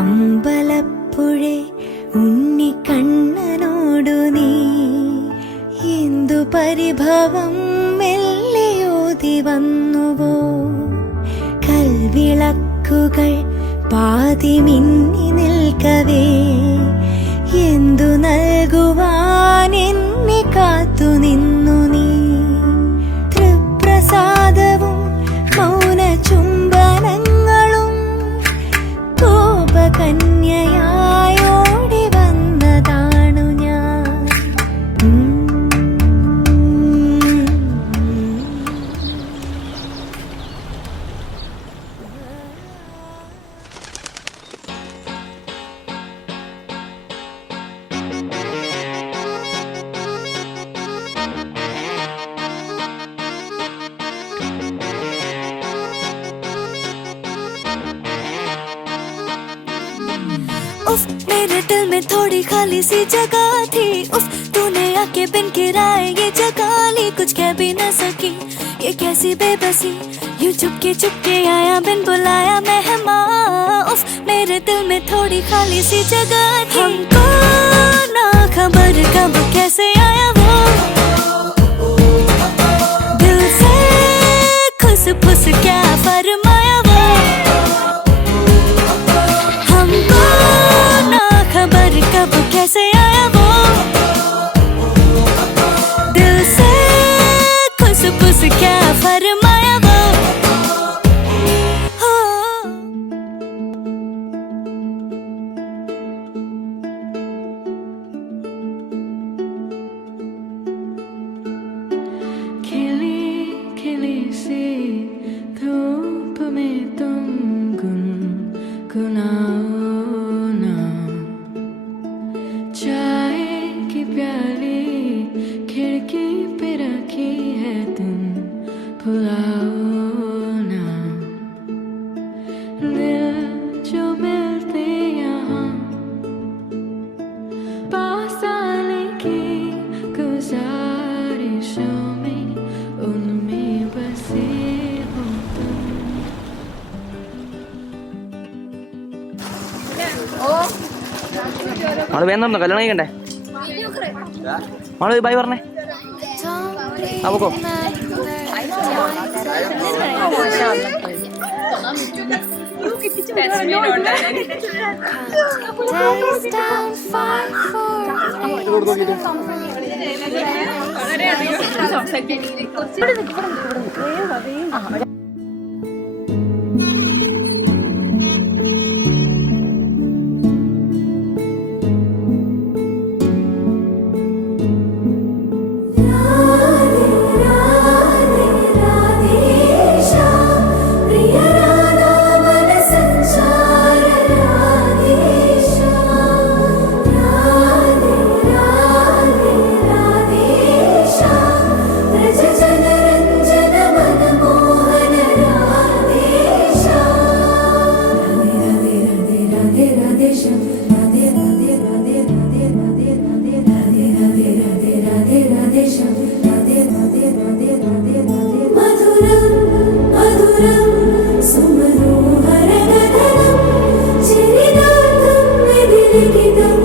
അമ്പലപ്പുഴേ ഉണ്ണിക്കണ്ണനോടു നീ എന്തു പരിഭവം മെല്ലെയോതി വന്നുവോ? കൽവിളക്കുകൾ പാതി മിന്നി നിൽക്കവേ എന്തു നൽകുവാൻ എന്നെ കാത്തു നിന്നു നീ? തൃപ്രസാദവും മൗന ചുംബനങ്ങളും കോപകന്യയായോടി വന്നതാണു ഞാൻ. उफ मेरे दिल में थोड़ी खाली सी जगह थी. उफ तूने आके बिन किराए ये जगह ली. कुछ कह भी न सकी ये कैसी बेबसी. यूं चुपके आया बिन बुलाया मेहमान. उफ मेरे दिल में थोड़ी खाली सी जगह थी. हमको ना खबर कब कैसे आया वो दिल से खुस फुस क्या फरमाया वो. हमको खबर कब कैसे आया वो दिल से खुस फुस क्या फरमाया वो. खिली खिली सी धूप में तुम गुनगुनाओ ना. चाय की प्याली खिड़की पे रखी है तुम भुलाओ ना. दिल जो मिलते यहाँ पास आने की गुजारिशों में उनमें बसे हो तुम. നമ്മള് വേണ്ടോ കല്യാണം കഴിക്കണ്ടേ? നമ്മള് ബൈ പറഞ്ഞേ. നമുക്കോ സുമനോഹരഗതനം ചിരിനാഥം വിധിലിഖിതം